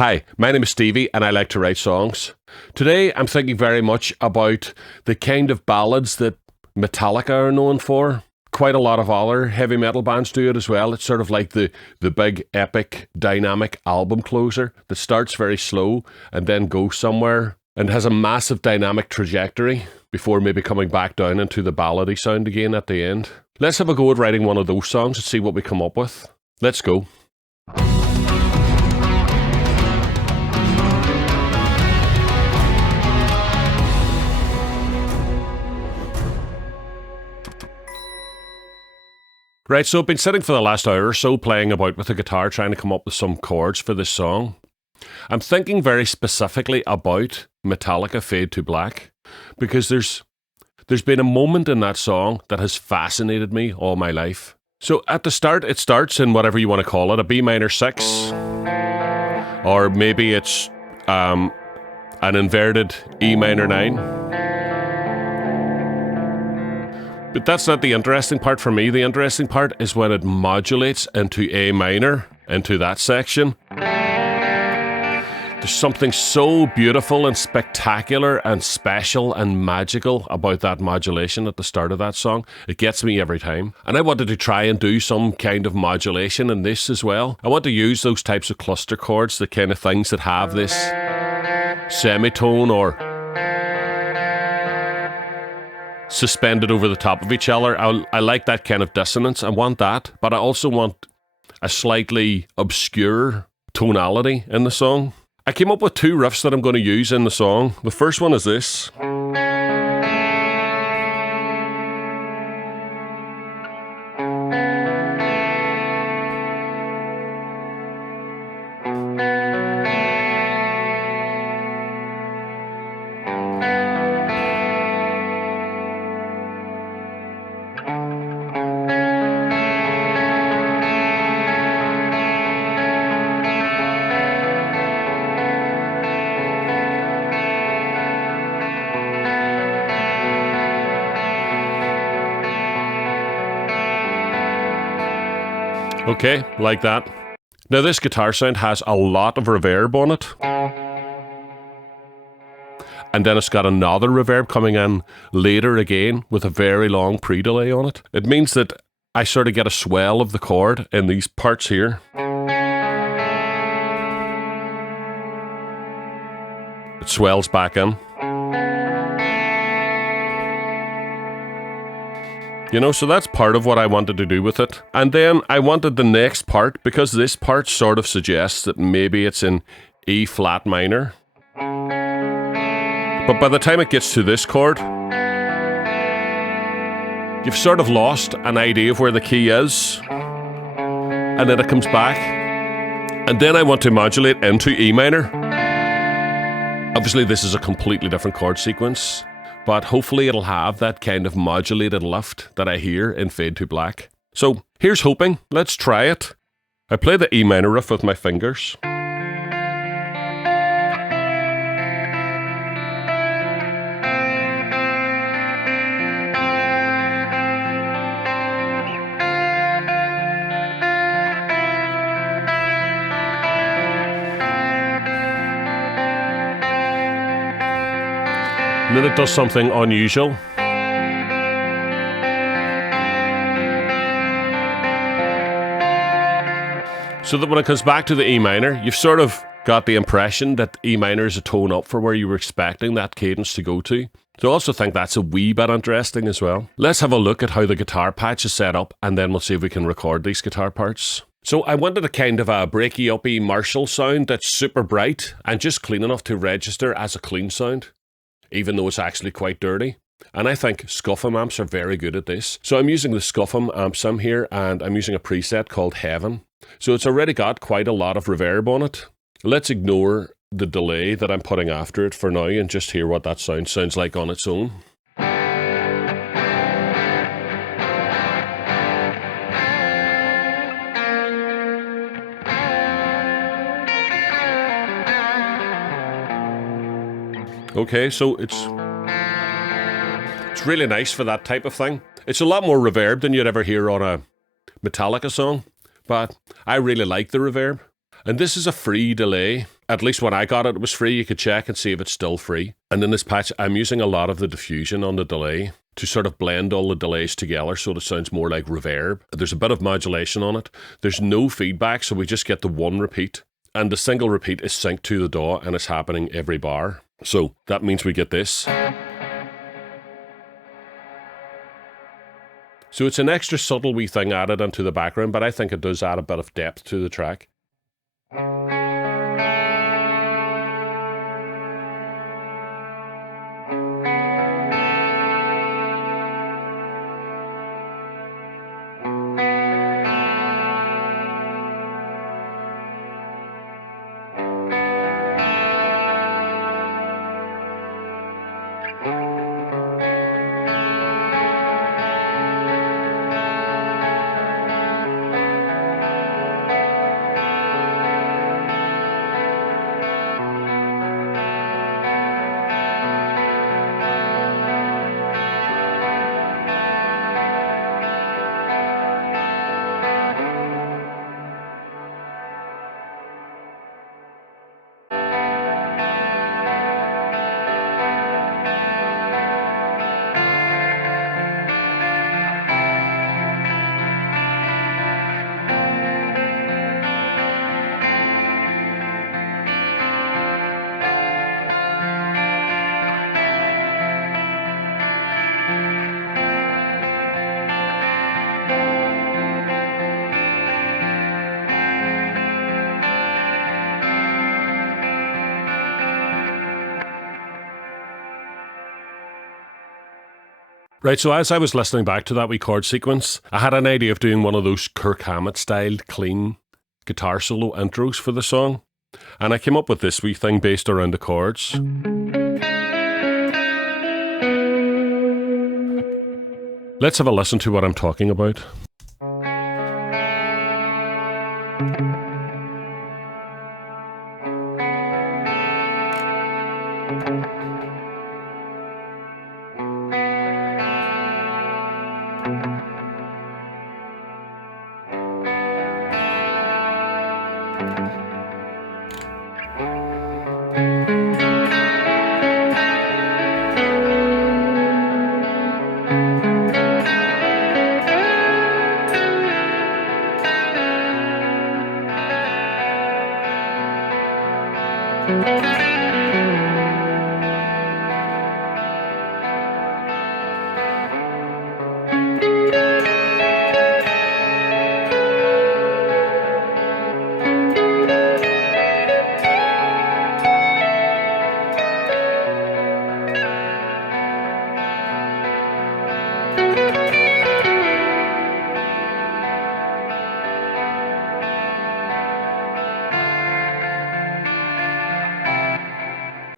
Hi, my name is Stevie and I like to write songs. Today I'm thinking very much about the kind of ballads that Metallica are known for. Quite a lot of other heavy metal bands do it as well. It's sort of like the big, epic, dynamic album closer that starts very slow and then goes somewhere and has a massive dynamic trajectory before maybe coming back down into the ballady sound again at the end. Let's have a go at writing one of those songs and see what we come up with. Let's go. Right, so I've been sitting for the last hour or so playing about with the guitar trying to come up with some chords for this song. I'm thinking very specifically about Metallica Fade to Black because there's been a moment in that song that has fascinated me all my life. So at the start, it starts in whatever you want to call it, a B minor 6, or maybe it's an inverted E minor 9. But that's not the interesting part for me. The interesting part is when it modulates into A minor, into that section. There's something so beautiful and spectacular and special and magical about that modulation at the start of that song. It gets me every time. And I wanted to try and do some kind of modulation in this as well. I want to use those types of cluster chords, the kind of things that have this semitone or suspended over the top of each other. I like that kind of dissonance. I want that, but I also want a slightly obscure tonality in the song. I came up with two riffs that I'm going to use in the song. The first one is this. Okay, like that. Now this guitar sound has a lot of reverb on it. And then it's got another reverb coming in later again with a very long pre-delay on it. It means that I sort of get a swell of the chord in these parts here. It swells back in. You know, so that's part of what I wanted to do with it. And then I wanted the next part, because this part sort of suggests that maybe it's in E flat minor. But by the time it gets to this chord, you've sort of lost an idea of where the key is. And then it comes back. And then I want to modulate into E minor. Obviously, this is a completely different chord sequence, but hopefully it'll have that kind of modulated lift that I hear in Fade to Black. So here's hoping. Let's try it. I play the E minor riff with my fingers. And then it does something unusual. So that when it comes back to the E minor, you've sort of got the impression that E minor is a tone up for where you were expecting that cadence to go to. So I also think that's a wee bit interesting as well. Let's have a look at how the guitar patch is set up, and then we'll see if we can record these guitar parts. So I wanted a kind of a breaky uppy Marshall sound that's super bright and just clean enough to register as a clean sound, even though it's actually quite dirty. And I think Scuffum amps are very good at this. So I'm using the Scuffum amp sim here, and I'm using a preset called Heaven. So it's already got quite a lot of reverb on it. Let's ignore the delay that I'm putting after it for now and just hear what that sounds like on its own. Okay, so it's really nice for that type of thing. It's a lot more reverb than you'd ever hear on a Metallica song, but I really like the reverb. And this is a free delay. at least when I got it, it was free. You could check and see if it's still free. And in this patch, I'm using a lot of the diffusion on the delay to sort of blend all the delays together so it sounds more like reverb. There's a bit of modulation on it. There's no feedback, so we just get the one repeat. And the single repeat is synced to the DAW and it's happening every bar. So that means we get this. So it's an extra subtle wee thing added into the background, but I think it does add a bit of depth to the track. Right, so as I was listening back to that wee chord sequence, I had an idea of doing one of those Kirk Hammett-styled clean guitar solo intros for the song, and I came up with this wee thing based around the chords. Let's have a listen to what I'm talking about.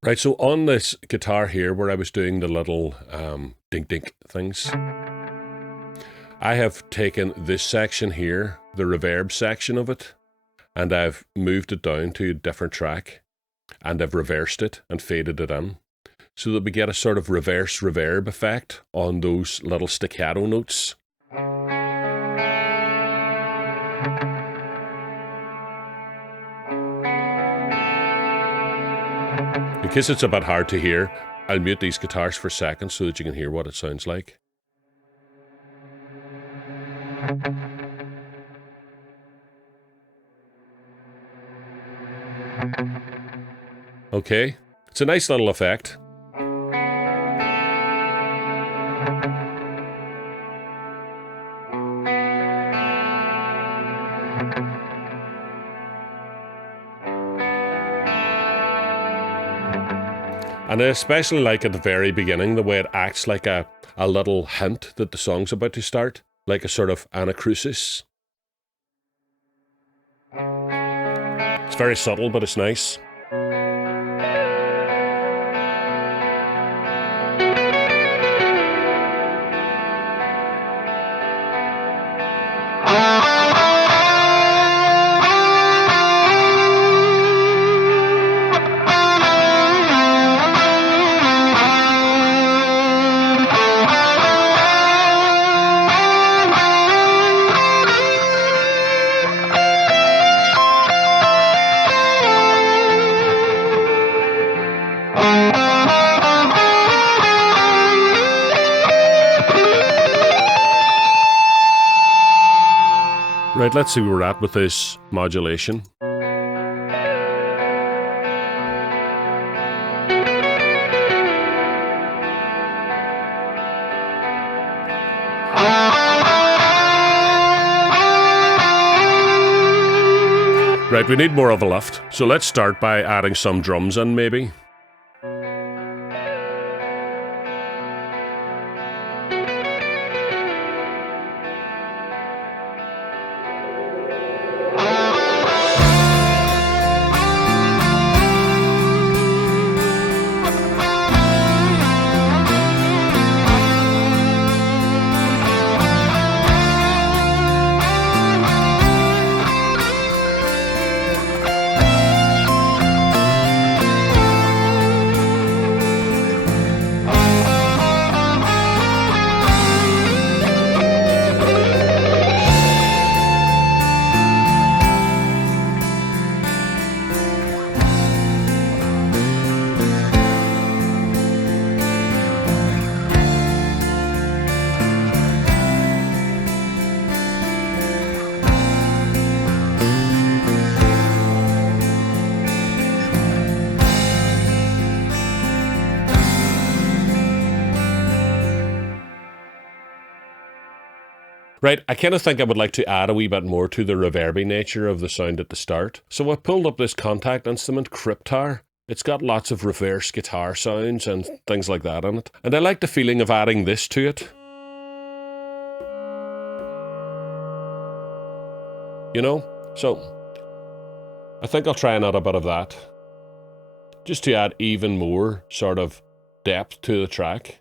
Right, so on this guitar here, where I was doing the little dink-dink things, I have taken this section here, the reverb section of it, and I've moved it down to a different track, and I've reversed it and faded it in, so that we get a sort of reverse reverb effect on those little staccato notes. In case it's a bit hard to hear, I'll mute these guitars for a second so that you can hear what it sounds like. Okay, it's a nice little effect. And I especially like at the very beginning the way it acts like a little hint that the song's about to start, like a sort of anacrusis. It's very subtle, but it's nice. Right, let's see where we're at with this modulation. Right, we need more of a lift. So let's start by adding some drums in, maybe. Right, I kind of think I would like to add a wee bit more to the reverby nature of the sound at the start. So I pulled up this contact instrument, Cryptar. It's got lots of reverse guitar sounds and things like that on it. And I like the feeling of adding this to it. You know? So I think I'll try and add a bit of that, just to add even more sort of depth to the track.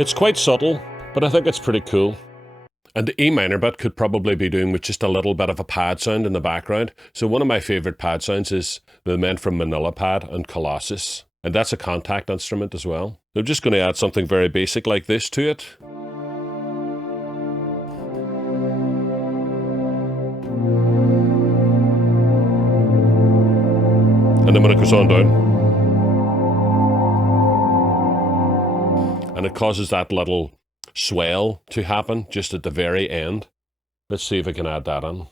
It's quite subtle, but I think it's pretty cool. And the E minor bit could probably be doing with just a little bit of a pad sound in the background. So one of my favourite pad sounds is the men from Manila Pad and Colossus. And that's a contact instrument as well. So I'm just going to add something very basic like this to it. And then when it goes on down, and it causes that little swell to happen just at the very end. Let's see if I can add that in.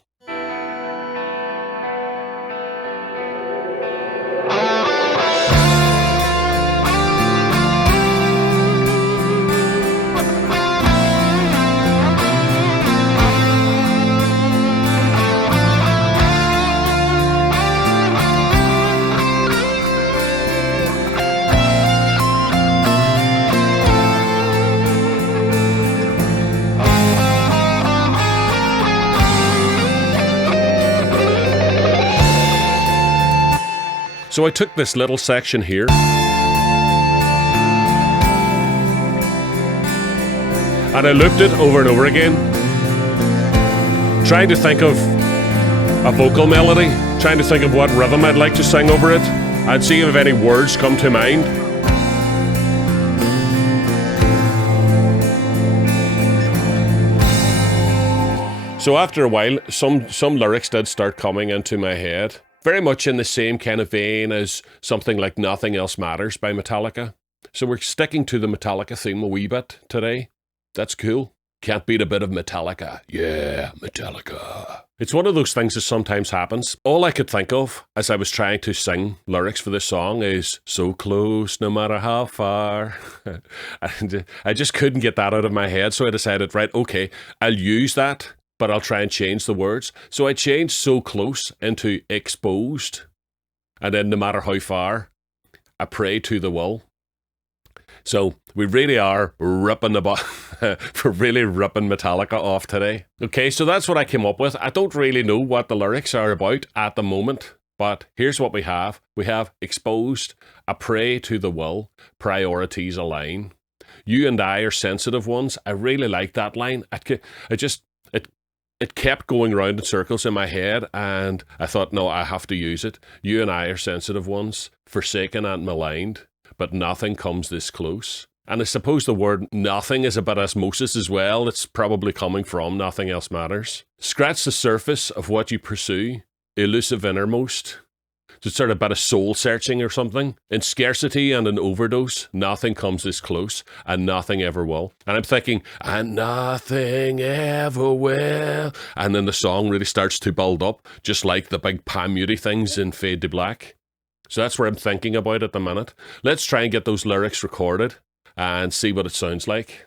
So I took this little section here and I looped it over and over again, trying to think of a vocal melody, trying to think of what rhythm I'd like to sing over it. I'd see if any words come to mind. So after a while, some lyrics did start coming into my head. Very much in the same kind of vein as something like Nothing Else Matters by Metallica. So we're sticking to the Metallica theme a wee bit today. That's cool. Can't beat a bit of Metallica. Yeah, Metallica. It's one of those things that sometimes happens. All I could think of as I was trying to sing lyrics for this song is so close no matter how far. And I just couldn't get that out of my head. So I decided, right, okay, I'll use that, but I'll try and change the words. So I changed so close into exposed. And then no matter how far, I pray to the will. So we really are ripping we're really ripping Metallica off today. Okay, so that's what I came up with. I don't really know what the lyrics are about at the moment, but here's what we have. We have exposed, I pray to the will, priorities align. You and I are sensitive ones. I really like that line. It kept going round in circles in my head, and I thought, no, I have to use it. You and I are sensitive ones, forsaken and maligned, but nothing comes this close. And I suppose the word nothing is a bit osmosis as well. It's probably coming from nothing else matters. Scratch the surface of what you pursue, elusive innermost. So it's sort of a bit of soul searching or something. In scarcity and an overdose, nothing comes this close, and nothing ever will. And I'm thinking, and nothing ever will. And then the song really starts to build up, just like the big pan-muty things in Fade to Black. So that's where I'm thinking about at the minute. Let's try and get those lyrics recorded and see what it sounds like.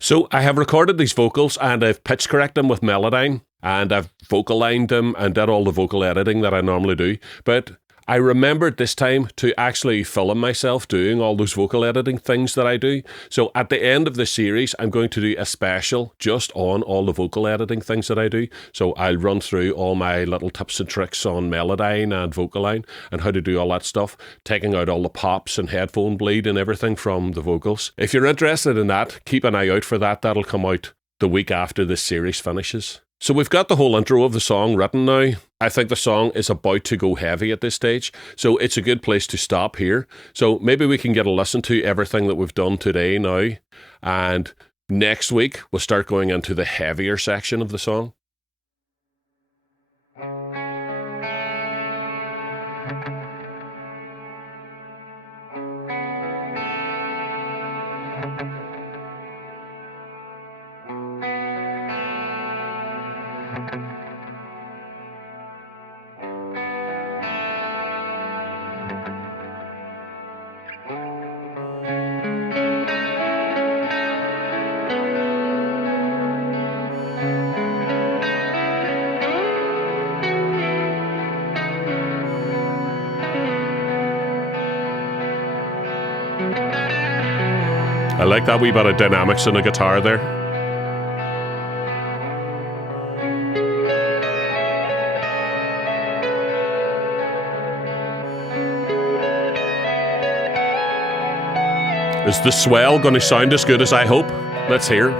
So I have recorded these vocals and I've pitch corrected them with Melodyne and I've vocal lined them and did all the vocal editing that I normally do. But I remembered this time to actually film myself doing all those vocal editing things that I do. So at the end of the series, I'm going to do a special just on all the vocal editing things that I do. So I'll run through all my little tips and tricks on Melodyne and Vocaline and how to do all that stuff, taking out all the pops and headphone bleed and everything from the vocals. If you're interested in that, keep an eye out for that. That'll come out the week after this series finishes. So we've got the whole intro of the song written now. I think the song is about to go heavy at this stage, so it's a good place to stop here. So maybe we can get a listen to everything that we've done today now, and next week we'll start going into the heavier section of the song. I like that wee bit of dynamics in the guitar there. Is the swell going to sound as good as I hope? Let's hear.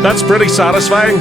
That's pretty satisfying.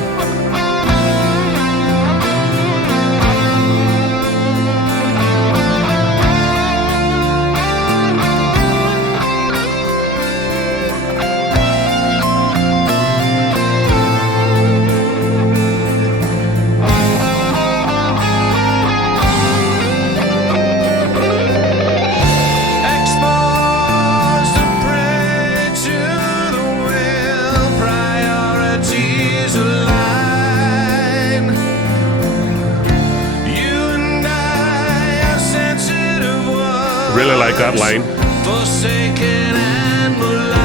Really like that line. Forsaken and maligned,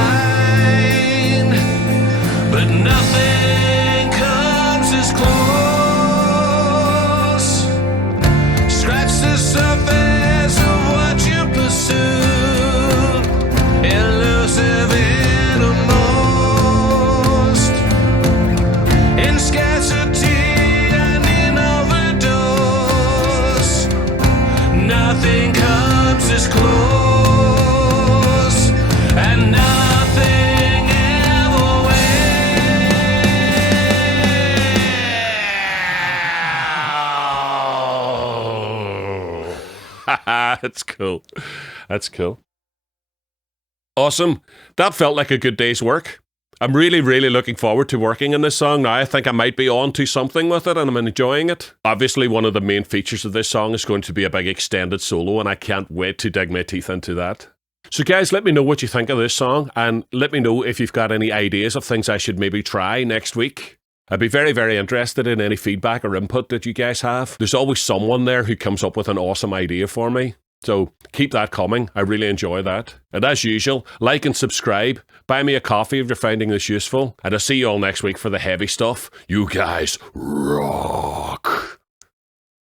but nothing comes as close. Scratch the surface of what you pursue, elusive innermost, in scarcity and in overdose. Nothing comes as close. That's cool. That's cool. Awesome. That felt like a good day's work. I'm really, really looking forward to working on this song now. I think I might be on to something with it and I'm enjoying it. Obviously, one of the main features of this song is going to be a big extended solo and I can't wait to dig my teeth into that. So guys, let me know what you think of this song and let me know if you've got any ideas of things I should maybe try next week. I'd be very, very interested in any feedback or input that you guys have. There's always someone there who comes up with an awesome idea for me. So keep that coming. I really enjoy that. And as usual, like and subscribe. Buy me a coffee if you're finding this useful. And I'll see you all next week for the heavy stuff. You guys rock.